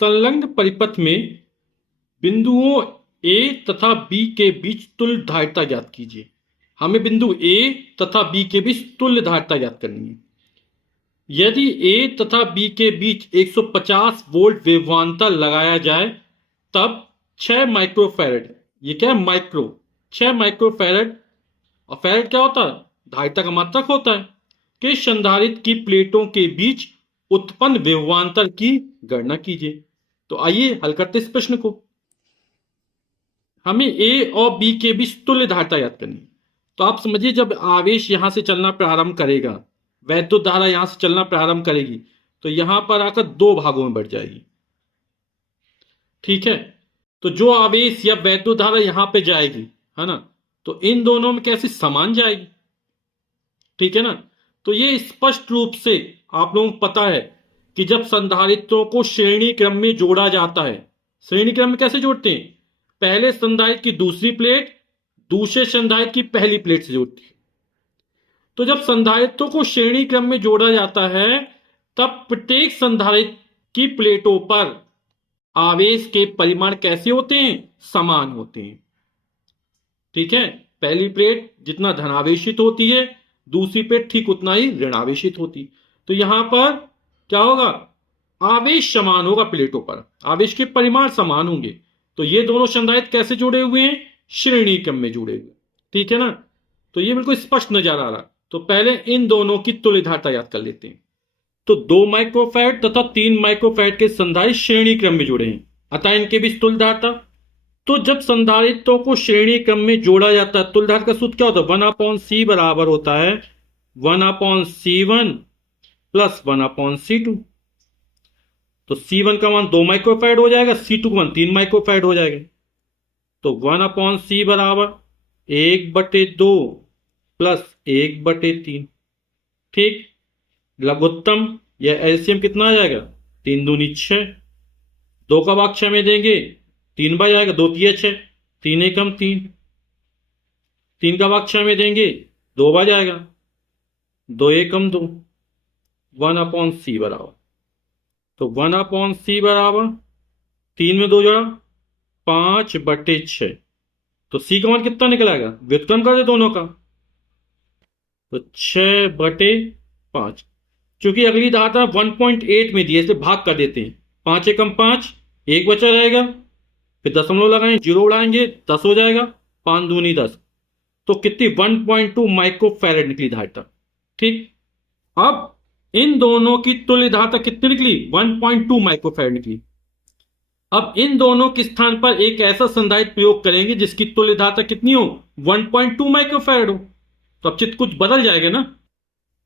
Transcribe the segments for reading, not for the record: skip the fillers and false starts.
संलग्न परिपथ में बिंदुओं ए तथा बी के बीच तुल्य धारिता ज्ञात कीजिए। हमें बिंदु ए तथा बी के बीच तुल्य धारिता ज्ञात करनी है। यदि ए तथा बी के बीच 150 वोल्ट विभवांतर लगाया जाए तब 6 माइक्रोफैरड, ये क्या है माइक्रो, 6 माइक्रोफैरड, और फैरड क्या होता है, धारिता का मात्रक होता है, के संधारित्र की प्लेटों के बीच उत्पन्न विभवांतर की गणना कीजिए। तो आइए हल करते इस प्रश्न को। हमें ए और बी के बीच तुल्य धारिता ज्ञात करनी है। तो आप समझिए, जब आवेश यहां से चलना प्रारंभ करेगा, वैद्युत धारा यहां से चलना प्रारंभ करेगी, तो यहां पर आकर दो भागों में बढ़ जाएगी। ठीक है, तो जो आवेश या वैद्युत धारा यहां पे जाएगी, है ना, तो इन दोनों में कैसे समान जाएगी। ठीक है ना। तो ये स्पष्ट रूप से आप लोगों को पता है कि जब संधारित्रों को श्रेणी क्रम में जोड़ा जाता है, श्रेणी क्रम में कैसे जोड़ते हैं, पहले संधारित्र की दूसरी प्लेट दूसरे संधारित्र की पहली प्लेट से जोड़ती है। तो जब संधारित्रों को श्रेणी क्रम में जोड़ा जाता है तब प्रत्येक संधारित्र की प्लेटों पर आवेश के परिमाण कैसे होते हैं, समान होते हैं। ठीक है, पहली प्लेट जितना धनावेशित होती है, दूसरी प्लेट ठीक उतना ही ऋणावेशित होती। तो यहां पर क्या होगा, आवेश समान होगा, प्लेटों पर आवेश के परिमाण समान होंगे। तो ये दोनों संधारित्र कैसे जुड़े हुए हैं, श्रेणी क्रम में जुड़े हुए। ठीक है ना, तो ये बिल्कुल स्पष्ट नजर आ रहा। तो पहले इन दोनों की तुल्य धारिता याद कर लेते हैं। तो 2 माइक्रोफैरड तथा 3 माइक्रोफैरड के संधारित्र श्रेणी क्रम में जुड़े हैं, अतः इनके बीच तुल्य धारिता। तो जब संधारित्रों को श्रेणी क्रम में जोड़ा जाता है, तुल्य धारिता का सूत्र क्या होता है, 1/c बराबर होता है 1/c1 प्लस 1/c2। तो C1 का मान 2 माइक्रोफैरड हो जाएगा, C2 का मान 3 माइक्रोफैरड हो जाएगा। तो 1/c बराबर 1/2 प्लस 1/3। ठीक, लघुत्तम या एलसीएम कितना आ जाएगा, 3 दूनी 6, 2 का भाग 6 में देंगे 3 बार जाएगा, 2 तिया 6, 3 एकम 3, 3 का भाग 6 में देंगे 2 बार जाएगा, 2 एकम 2, 1/c बराबर। तो 1/c बराबर 3 में 2 जोड़ा 5/6। तो C का मान कितना निकलेगा, व्युत्क्रम कर दे दोनों का, तो 6/5। क्योंकि अगली धारा 1.8 में दी है, इसलिए भाग कर देते हैं, 5 एकम 5, 1 बचा रहेगा, फिर दशमलव लगाएंगे, 0 उड़ाएंगे, 10 हो जाएगा, 5 दूनी 10। तो कितनी, 1.2 माइक्रोफैरड निकली धारिता। ठीक, अब इन दोनों की तुल्य धारिता कितनी निकली, 1.2 माइक्रोफैरड निकली। अब इन दोनों के स्थान पर एक ऐसा संधारित्र प्रयोग करेंगे जिसकी तुल्य धारिता कितनी हो, 1.2 माइक्रोफैरड हो। तो अब चित्र कुछ बदल जाएगा ना।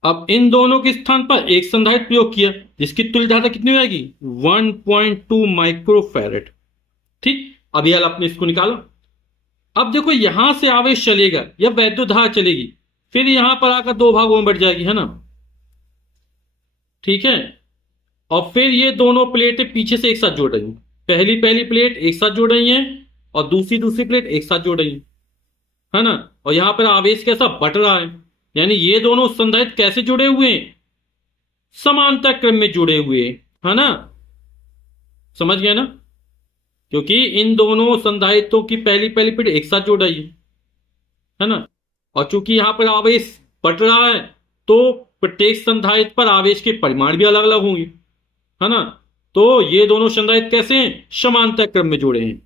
अब इन दोनों के स्थान पर एक संधारित्र प्रयोग किया जिसकी तुल्य धारिता कितनी हो जाएगी, 1.2 माइक्रोफैरड। ठीक, अभी हल अपने इसको निकालो। अब देखो, यहां से आवेश चलेगा या वैद्युत धारा चलेगी, फिर यहां पर आकर दो भागों में बढ़ जाएगी, है ना। ठीक है, और फिर ये दोनों प्लेटें पीछे से एक साथ जोड़ रही हैं, पहली प्लेट एक साथ जोड़ रही हैं और दूसरी प्लेट एक साथ जोड़ रही है ना। और यहां पर आवेश कैसा बट रहा है, यानी ये दोनों संधारित्र कैसे जुड़े हुए हैं, समांतर क्रम में जुड़े हुए, है ना। समझ गए ना, क्योंकि इन दोनों संधारित्रों की पहली प्लेट एक साथ जोड़ रही है ना। और चूंकि यहां पर आवेश बट रहा है तो प्रत्येक संधारित्र पर आवेश के परिमाण भी अलग अलग होंगे, है ना। तो ये दोनों संधारित्र कैसे हैं, समांतर क्रम में जुड़े हैं।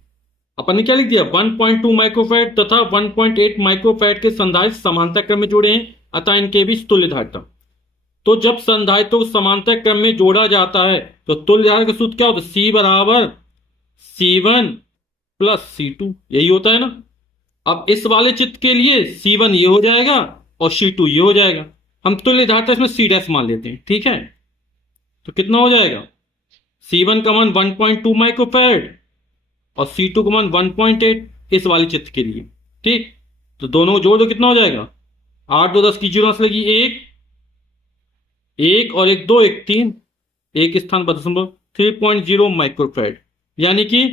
अपन ने क्या लिख दिया, 1.2 माइक्रोफैरड तथा 1.8 माइक्रोफैरड के संधारित्र समांतर क्रम में जुड़े हैं, अतः इनके बीच तुल्य धारिता। तो जब संधारित्रों को समांतर क्रम में जोड़ा जाता है तो तुल्य धारिता का सूत्र क्या होता है, C बराबर C1 प्लस C2, यही होता है ना। अब इस वाले चित्र के लिए C1 ये हो जाएगा और C2 ये हो जाएगा। हम तुल्य धारिता इसमें C' मान लेते हैं। ठीक है, तो कितना हो जाएगा, C1 का मान 1.2 माइक्रोफैरड और C2 का मान 1.8 इस वाले चित्र के लिए। ठीक, तो दोनों को जोड़ दो, कितना हो जाएगा, 8 2 10 की 0 से लगी 1 1 और 1 2 1 3, एक स्थान पर दशमलव, 3.0 माइक्रोफैरड, यानी कि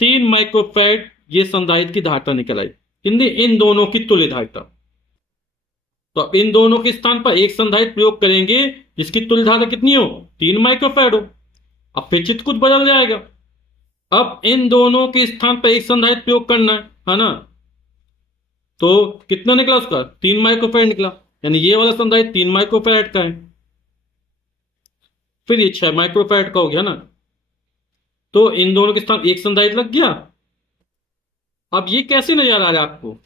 3 माइक्रोफैरड ये संधारित्र की धारिता निकल आई, इन दोनों की तुल्य धारिता। तो अब इन दोनों के स्थान पर एक संधारित्र प्रयोग करेंगे जिसकी तुल्य धारिता कितनी हो, 3 माइक्रोफैरड हो। अब फिर चित्र कुछ बदल जाएगा, अब इन दोनों के स्थान पर एक संधारित्र प्रयोग करना है ना। तो कितना निकला उसका, 3 माइक्रोफैराड निकला, यानी ये वाला संधारित्र 3 माइक्रोफैराड का है। फिर ये 6 माइक्रोफैराड का हो गया ना। तो इन दोनों के स्थान एक संधारित्र लग गया। अब ये कैसे नजर आ रहा है आपको,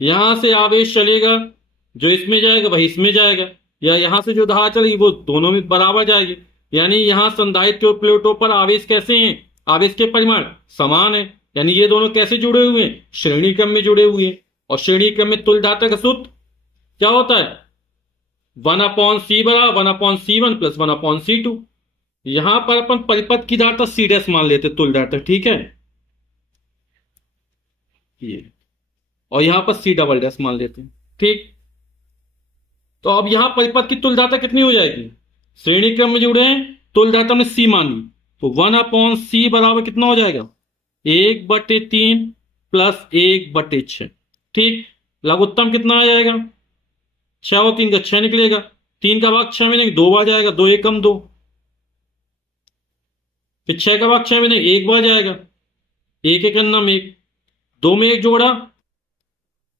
यहां से आवेश चलेगा, जो इसमें जाएगा वही इसमें जाएगा, या यहां से जो धारा चलेगी वो दोनों में बराबर जाएगी। यानी यहां संधारित्र के प्लेटों पर आवेश कैसे हैं, आवेश के परिमाण समान है। यानी ये दोनों कैसे जुड़े हुए हैं, श्रेणी क्रम में जुड़े हुए हैं। और श्रेणी क्रम में तुल्यधाता का सूत्र क्या होता है, 1/c बराबर 1/c1 प्लस 1/c2। यहां पर अपन परिपथ की धारता सी डैश मान लेते तुल्यधाता, ठीक है ये, और यहां पर सी डबल डैश मान लेते हैं, ठीक। तो अब यहां परिपथ की तुल्यधाता कितनी हो जाएगी, श्रेणी क्रम में जुड़े हैं, तुल्यधाता में सी मानी, तो 1/c बराबर कितना हो जाएगा, 1/3 प्लस 1/6, ठीक। लघुत्तम कितना आ जाएगा, 6 और 3 का 6 निकलेगा, 3 का भाग 6 में नहीं 2 बार जाएगा, 2 एकम 2, फिर 6 का भाग 6 में नहीं 1 बार जाएगा, 1 एक अन्नम 1, 2 में 1 जोड़ा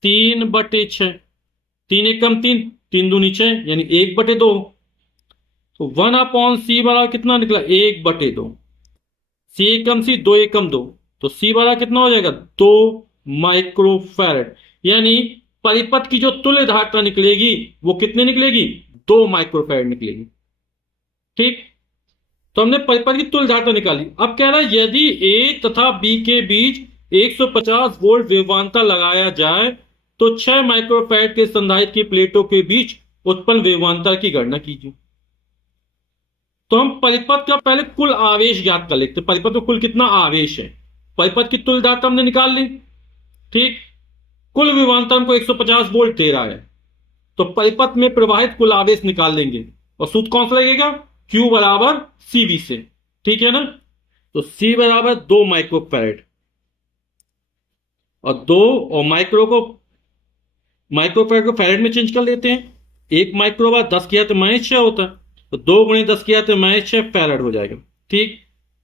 3/6, 3 एकम 3, 3 दूनी 6, यानी 1/2। तो 1/c बराबर कितना निकला, 1/2, सी एकम सी 2 एकम 2, तो सी बराबर कितना हो जाएगा, 2 माइक्रोफैरड। यानी परिपथ की जो तुल्य धारिता निकलेगी वो कितने निकलेगी, 2 माइक्रोफैरड निकलेगी, ठीक। तो हमने परिपथ की तुल्य धारिता निकाली। अब कह रहा है यदि ए तथा बी के बीच 150 वोल्ट विभवांतर लगाया जाए तो 6 माइक्रोफैरड के संधारित्र की प्लेटों के बीच उत्पन्न विभवांतर की गणना कीजिए। तो हम परिपथ का पहले कुल आवेश ज्ञात कर लेते, परिपथ में कुल कितना आवेश है। परिपथ की तुल्य धारिता हमने निकाल ली, ठीक। कुल विभवांतर हमको 150 वोल्ट दे रहा है, तो परिपथ में प्रवाहित कुल आवेश निकाल लेंगे, और सूत्र कौन सा लगेगा, Q बराबर CV से, ठीक है ना। तो C बराबर 2 माइक्रोफैरड, और 2 और माइक्रोफैरड को फैरड में चेंज कर लेते हैं। 1 माइक्रो 10 किया तो -6 होता है, तो 2 × 10 किया तो -6 फैरड हो जाएगा, ठीक।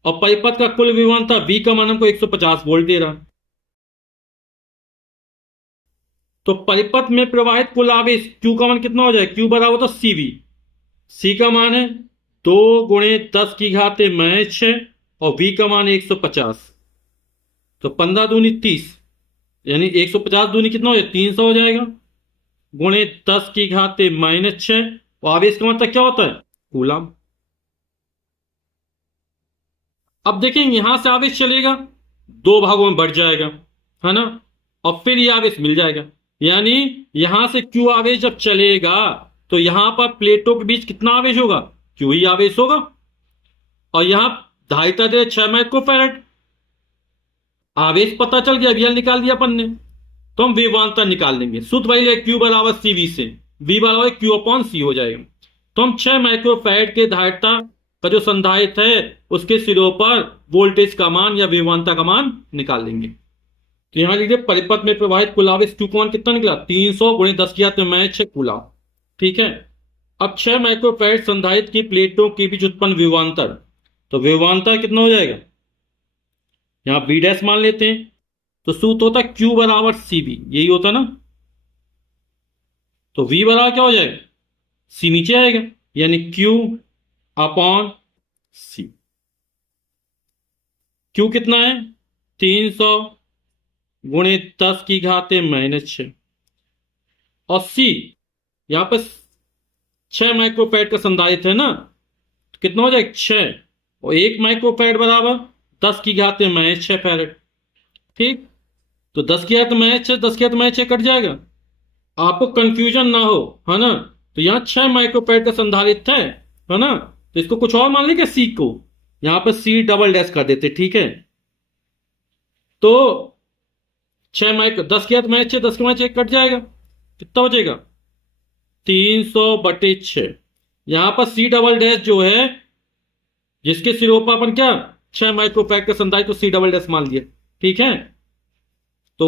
और परिपथ का कुल विभवांतर V का मान हमको 150 वोल्ट दे रहा है। तो परिपथ में प्रवाहित कुल आवेश Q का मान कितना हो जाएगा, Q बराबर होता CV, C का मान है 2 × 10⁻⁻⁶, और V का मान है 150, तो 15 दूनी 30, यानी 150 दूनी कितना हो जाएगा, 300 हो जाएगा, गुणे 10⁻⁻⁶, और आवेश का मतलब क्या होता है, कूलम। अब देखेंगे यहां से आवेश चलेगा, 2 भागों में बढ़ जाएगा, है ना, और फिर ये आवेश मिल जाएगा। यानी यहां से Q आवेश जब चलेगा तो यहां पर प्लेटों के बीच कितना आवेश होगा, Q ही आवेश होगा। और यहां धारिता दे 6 माइक्रोफैरड, आवेश पता चल गया, अभी निकाल दिया अपन ने, तो हम विभवांतर निकाल लेंगे। सूत्र वही है, Q बराबर CV से, V बराबर Q/C हो जाएगा। तो हम 6 माइक्रोफैरड के धारिता का जो संधारित्र है उसके सिरों पर वोल्टेज का मान या विभवांतर का मान निकाल लेंगे। तो यहां लिखिए परिपथ में प्रवाहित कुल आवेश Q का मान कितना निकला, 300 × 10⁻⁶ कूलम, ठीक है। अब 6 माइक्रोफैरड संधारित्र की प्लेटों के बीच उत्पन्न विभवांतर, तो विभवांतर कितना हो जाएगा, यहां V डैश मान लेते हैं। तो सूत्र होता है Q बराबर CV, यही होता ना। तो V बराबर क्या हो जाएगा, C नीचे आएगा, यानी Q/C। Q कितना है, 300 × 10⁻⁻⁶, और C यहां पर 6 माइक्रोफैरड का संधारित्र है ना, तो कितना हो जाएगा 6, और 1 माइक्रोफैरड बराबर 10⁻⁻⁶ फैरड, ठीक। तो 10⁻⁻⁶, 10⁻⁻⁶ कट जाएगा, आपको कंफ्यूजन ना हो, है ना। तो यहां 6 माइक्रोफैरड का संधारित्र है ना, तो इसको कुछ और मान लेंगे, C को यहां पर C डबल डैश कर देते, ठीक है। तो 10⁻⁻⁶, 10⁻⁻⁶ कट जाएगा, कितना बचेगा, 300/6। यहां पर C डबल डैश जो है, जिसके सिरों पर अपन क्या 6 माइक्रोफैरड का संधारित्र, तो C डबल डैश मान लिया, ठीक है। तो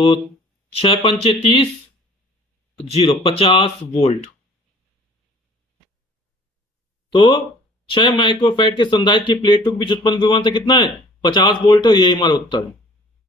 6×5 = 30, 50 वोल्ट। तो 6 माइक्रोफैरड के संधारित्र की प्लेटों के बीच उत्पन्न विभवांतर कितना है, 50 वोल्ट है, यही हमारा उत्तर है।